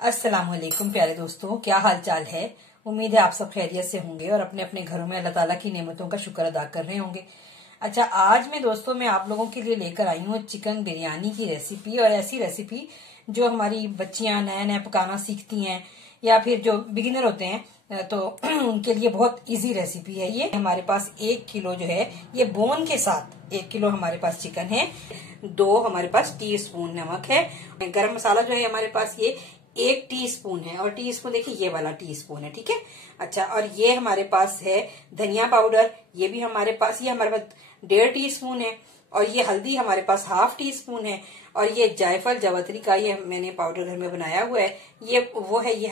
अस्सलाम वालेकुम प्यारे दोस्तों, क्या हाल चाल है। उम्मीद है आप सब खैरियत से होंगे और अपने अपने घरों में अल्लाह ताला की नेमतों का शुक्र अदा कर रहे होंगे। अच्छा, आज मैं दोस्तों मैं आप लोगों के लिए लेकर आई हूँ चिकन बिरयानी की रेसिपी, और ऐसी रेसिपी जो हमारी बच्चियां नया नया पकाना सीखती हैं या फिर जो बिगिनर होते हैं तो उनके लिए बहुत इजी रेसिपी है ये। हमारे पास 1 किलो जो है ये बोन के साथ 1 किलो हमारे पास चिकन है। 2 हमारे पास टीस्पून नमक है। गरम मसाला जो है हमारे पास ये 1 टीस्पून है, और टीस्पून देखिए ये वाला टीस्पून है, ठीक है। अच्छा, और ये हमारे पास है धनिया पाउडर, ये भी हमारे पास 1.5 टीस्पून है। और ये हल्दी हमारे पास 1/2 टीस्पून है। और ये जायफल जावित्री का ये मैंने पाउडर घर में बनाया हुआ है, ये वो है, ये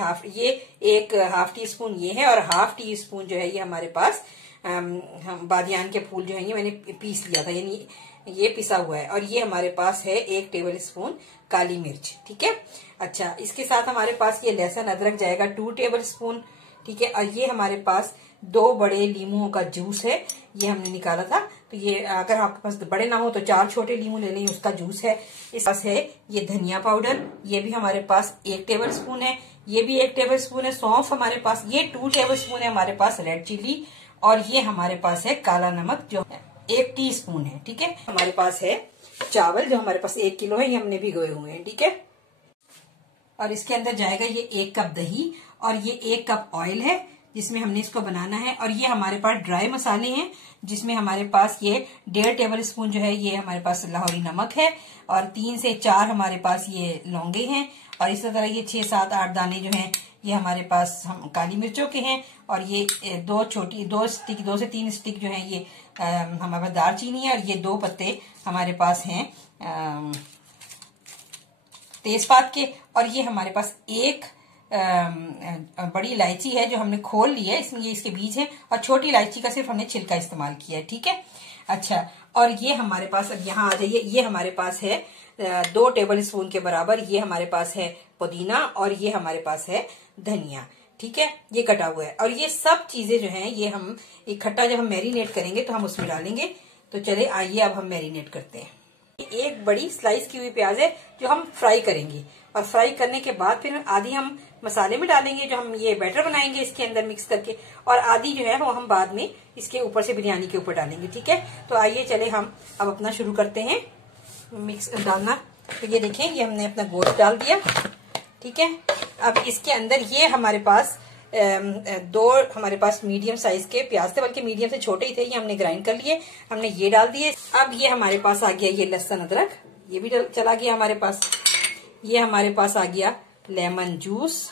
1/2 टीस्पून ये है। और 1/2 टीस्पून जो है ये हमारे पास बादियान के फूल जो है ये मैंने पीस लिया था, यानी ये पिसा हुआ है। और ये हमारे पास है 1 टेबल स्पून काली मिर्च, ठीक है। अच्छा, इसके साथ हमारे पास ये लहसुन अदरक जाएगा 2 टेबल स्पून, ठीक है। और ये हमारे पास 2 बड़े लीमुओं का जूस है, ये हमने निकाला था। तो ये अगर आपके पास बड़े ना हो तो 4 छोटे लीमू ले लें, उसका जूस है। इस पास है ये धनिया पाउडर, ये भी हमारे पास 1 टेबल स्पून है। ये भी 1 टेबल स्पून है। सौंफ हमारे पास ये 2 टेबल स्पून है हमारे पास रेड चिली। और ये हमारे पास है काला नमक जो 1 टीस्पून है, ठीक है। हमारे पास है चावल जो हमारे पास 1 किलो है, ये हमने भिगोए हुए हैं, ठीक है। और इसके अंदर जाएगा ये 1 कप दही, और ये 1 कप ऑयल है जिसमें हमने इसको बनाना है। और ये हमारे पास ड्राई मसाले हैं जिसमें हमारे पास ये 1.5 टेबल स्पून जो है ये हमारे पास लाहौरी नमक है, और 3 से 4 हमारे पास ये लौंगे हैं। और इसी तरह ये 6, 7, 8 दाने जो हैं ये हमारे पास हम काली मिर्चों के हैं। और ये 2 से 3 स्टिक जो है ये हमारे पास दालचीनी है। और ये 2 पत्ते हमारे पास हैं तेजपात के। और ये हमारे पास 1 बड़ी इलायची है जो हमने खोल ली है, इसमें ये इसके बीज है। और छोटी इलायची का सिर्फ हमने छिलका इस्तेमाल किया है, ठीक है। अच्छा, और ये हमारे पास अब यहाँ आ जाइए, ये हमारे पास है 2 टेबल स्पून के बराबर ये हमारे पास है पुदीना, और ये हमारे पास है धनिया, ठीक है, ये कटा हुआ है। और ये सब चीजें जो हैं ये हम इकट्ठा जब हम मैरिनेट करेंगे तो हम उसमें डालेंगे। तो चले आइए अब हम मैरिनेट करते हैं। 1 बड़ी स्लाइस की हुई प्याज है जो हम फ्राई करेंगे, और फ्राई करने के बाद फिर आधी हम मसाले में डालेंगे जो हम ये बैटर बनाएंगे इसके अंदर मिक्स करके, और आधी जो है वो हम बाद में इसके ऊपर से बिरयानी के ऊपर डालेंगे, ठीक है। तो आइए चले हम अब अपना शुरू करते हैं मिक्स डालना। तो ये देखें, ये हमने अपना गोश्त डाल दिया, ठीक है। अब इसके अंदर ये हमारे पास 2 हमारे पास मीडियम साइज के प्याज थे, बल्कि मीडियम से छोटे ही थे, ये हमने ग्राइंड कर लिए, हमने ये डाल दिए। अब ये हमारे पास आ गया ये लहसुन अदरक, ये भी चला गया हमारे पास। ये हमारे पास आ गया लेमन जूस,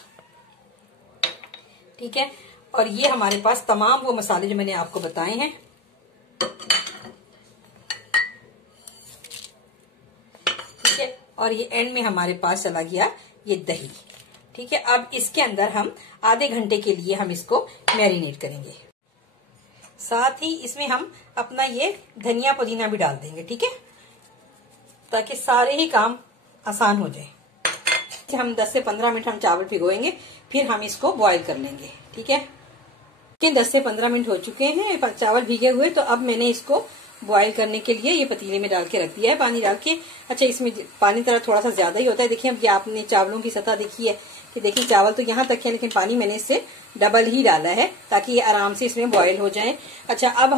ठीक है। और ये हमारे पास तमाम वो मसाले जो मैंने आपको बताए हैं, ठीक है। और ये एंड में हमारे पास चला गया ये दही, ठीक है। अब इसके अंदर हम आधे घंटे के लिए हम इसको मैरिनेट करेंगे। साथ ही इसमें हम अपना ये धनिया पुदीना भी डाल देंगे, ठीक है, ताकि सारे ही काम आसान हो जाए। हम 10 से 15 मिनट हम चावल भिगोएंगे, फिर हम इसको बॉईल कर लेंगे, ठीक है। 10 से 15 मिनट हो चुके हैं चावल भीगे हुए। तो अब मैंने इसको बॉईल करने के लिए ये पतीले में डाल के रख दिया है, पानी डाल के। अच्छा, इसमें पानी थोड़ा सा ज्यादा ही होता है। देखिए, अब ये आपने चावलों की सतह देखी है कि देखिए चावल तो यहाँ तक है, लेकिन पानी मैंने इससे डबल ही डाला है ताकि ये आराम से इसमें बॉईल हो जाए। अच्छा, अब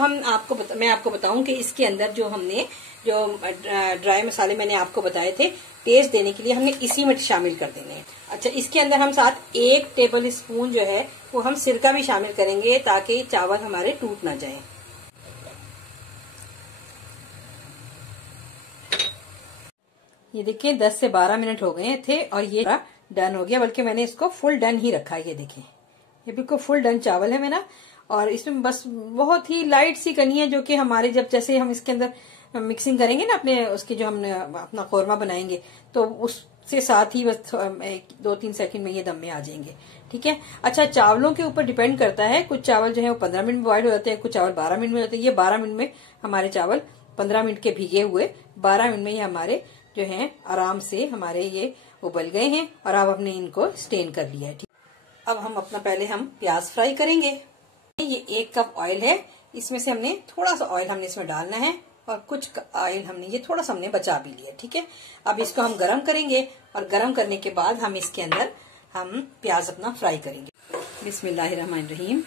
मैं आपको बताऊं कि इसके अंदर जो हमने जो ड्राई मसाले मैंने आपको बताए थे टेस्ट देने के लिए, हमने इसी में शामिल कर देने हैं। अच्छा, इसके अंदर हम साथ 1 टेबल स्पून जो है वो हम सिरका भी शामिल करेंगे ताकि चावल हमारे टूट ना जाए। ये देखिए 10 से 12 मिनट हो गए थे और ये डन हो गया, बल्कि मैंने इसको फुल डन ही रखा है। ये देखिए, ये बिल्कुल फुल डन चावल है मेरा। और इसमें बस बहुत ही लाइट सी कनी है जो कि हमारे जब जैसे हम इसके अंदर मिक्सिंग करेंगे ना अपने उसके जो हमने अपना कौरमा बनाएंगे तो उससे साथ ही बस 2-3 सेकंड में ये दम में आ जाएंगे, ठीक है। अच्छा, चावलों के ऊपर डिपेंड करता है, कुछ चावल जो है वो 15 मिनट बॉयल हो जाते हैं, कुछ चावल 12 मिनट में होते हैं। ये 12 मिनट में हमारे चावल 15 मिनट के भीगे हुए 12 मिनट में ये हमारे जो है आराम से हमारे ये उबल गए हैं। और अब हमने इनको स्टेन कर लिया है, ठीक। अब हम अपना पहले हम प्याज फ्राई करेंगे। ये 1 कप ऑयल है, इसमें से हमने थोड़ा सा ऑयल हमने इसमें डालना है, और कुछ ऑयल हमने ये थोड़ा सा हमने बचा भी लिया, ठीक है। अब इसको हम गरम करेंगे, और गरम करने के बाद हम इसके अंदर हम प्याज अपना फ्राई करेंगे। बिस्मिल्लाहिर्रहमानिर्रहीम।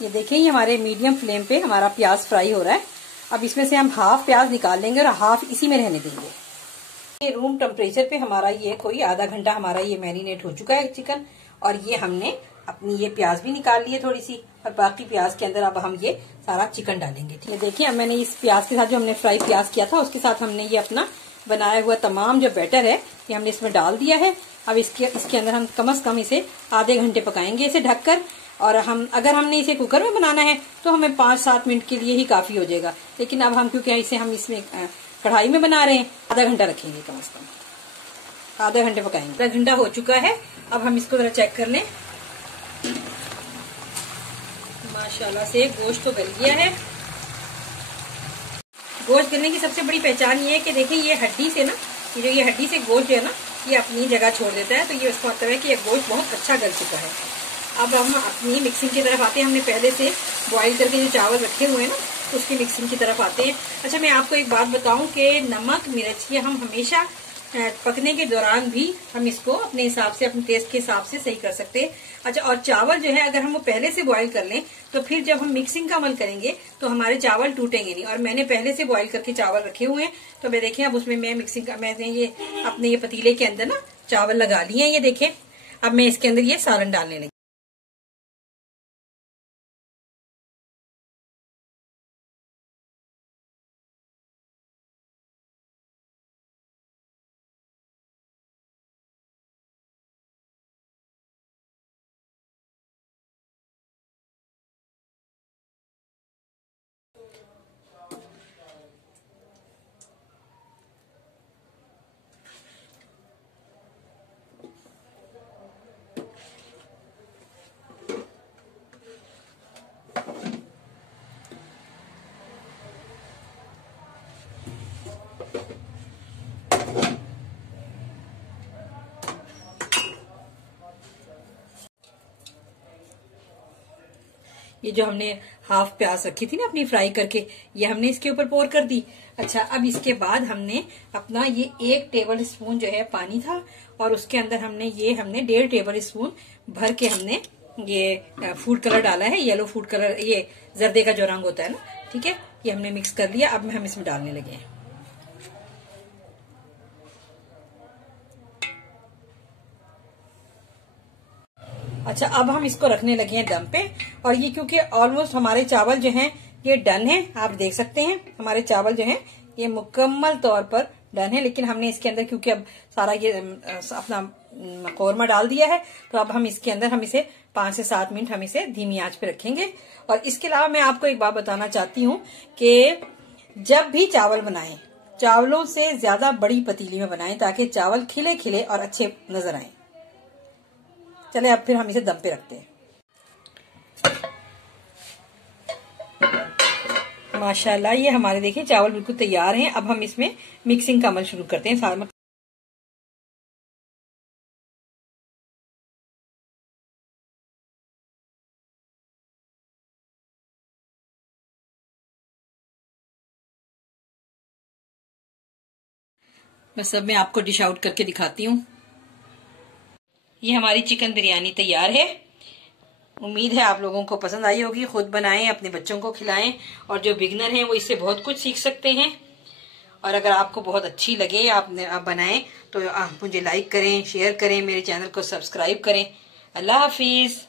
ये देखिए, ये हमारे मीडियम फ्लेम पे हमारा प्याज फ्राई हो रहा है। अब इसमें से हम हाफ प्याज निकाल लेंगे और हाफ इसी में रहने देंगे। ये रूम टेम्परेचर पे हमारा ये कोई आधा घंटा हमारा ये मैरिनेट हो चुका है चिकन। और ये हमने अपनी ये प्याज भी निकाल ली है थोड़ी सी, और बाकी प्याज के अंदर अब हम ये सारा चिकन डालेंगे। ठीक है, देखिए अब मैंने इस प्याज के साथ जो हमने फ्राई प्याज किया था उसके साथ हमने ये अपना बनाया हुआ तमाम जो बैटर है ये हमने इसमें डाल दिया है। अब इसके अंदर हम कम से कम इसे आधे घंटे पकाएंगे इसे ढककर। और अगर हमने इसे कुकर में बनाना है तो हमें 5-7 मिनट के लिए ही काफी हो जाएगा, लेकिन अब हम क्योंकि इसे हम इसमें कढ़ाई में बना रहे हैं, आधा घंटा रखेंगे, कम से कम आधे घंटे पकाएंगे। आधा घंटा हो चुका है, अब हम इसको जरा चेक कर लें। माशाल्लाह से गोश्त तो गल गया है। गोश्त गलने की सबसे बड़ी पहचान ये है कि देखिए ये हड्डी से ना, ये हड्डी से गोश्त है ना, ये अपनी जगह छोड़ देता है, तो ये उसका मतलब है कि ये गोश्त बहुत अच्छा गल चुका है। अब हम अपनी मिक्सिंग की तरफ आते हैं। हमने पहले से बॉईल करके जो चावल रखे हुए हैं ना, उसकी मिक्सिंग की तरफ आते हैं। अच्छा, मैं आपको एक बात बताऊं कि नमक मिर्च ये हम हमेशा पकने के दौरान भी हम इसको अपने हिसाब से, अपने टेस्ट के हिसाब से सही कर सकते हैं। अच्छा, और चावल जो है अगर हम वो पहले से बॉईल कर लें तो फिर जब हम मिक्सिंग का अमल करेंगे तो हमारे चावल टूटेंगे नहीं। और मैंने पहले से बॉईल करके चावल रखे हुए हैं, तो मैं देखिए अब उसमें मैं मिक्सिंग का मैंने ये अपने ये पतीले के अंदर ना चावल लगा लिए हैं। ये देखें, अब मैं इसके अंदर ये सालन डालने लगी। ये जो हमने हाफ प्याज रखी थी ना अपनी फ्राई करके, ये हमने इसके ऊपर पोर कर दी। अच्छा, अब इसके बाद हमने अपना ये 1 टेबल स्पून जो है पानी था, और उसके अंदर हमने 1.5 टेबल स्पून भर के हमने ये फूड कलर डाला है, येलो फूड कलर, ये जर्दे का जो रंग होता है ना, ठीक है, ये हमने मिक्स कर लिया। अब हम इसमें डालने लगे हैं। अच्छा, अब हम इसको रखने लगे हैं दम पे। और ये क्योंकि ऑलमोस्ट हमारे चावल जो हैं ये डन है, आप देख सकते हैं हमारे चावल जो हैं ये मुकम्मल तौर पर डन है। लेकिन हमने इसके अंदर क्योंकि अब सारा ये अपना कौरमा डाल दिया है, तो अब हम इसके अंदर हम इसे 5 से 7 मिनट हम इसे धीमी आंच पे रखेंगे। और इसके अलावा मैं आपको एक बात बताना चाहती हूँ कि जब भी चावल बनाएं, चावलों से ज्यादा बड़ी पतीली में बनाएं, ताकि चावल खिले खिले और अच्छे नजर आए। चले, अब फिर हम इसे दम पे रखते हैं। माशाल्लाह, ये हमारे देखिए चावल बिल्कुल तैयार हैं। अब हम इसमें मिक्सिंग का अमल शुरू करते हैं। सारा बस अब मैं आपको डिश आउट करके दिखाती हूँ। ये हमारी चिकन बिरयानी तैयार है। उम्मीद है आप लोगों को पसंद आई होगी। खुद बनाएं, अपने बच्चों को खिलाएं, और जो बिगनर हैं वो इससे बहुत कुछ सीख सकते हैं। और अगर आपको बहुत अच्छी लगे, आप बनाएं, तो आप मुझे लाइक करें, शेयर करें, मेरे चैनल को सब्सक्राइब करें। अल्लाह हाफिज।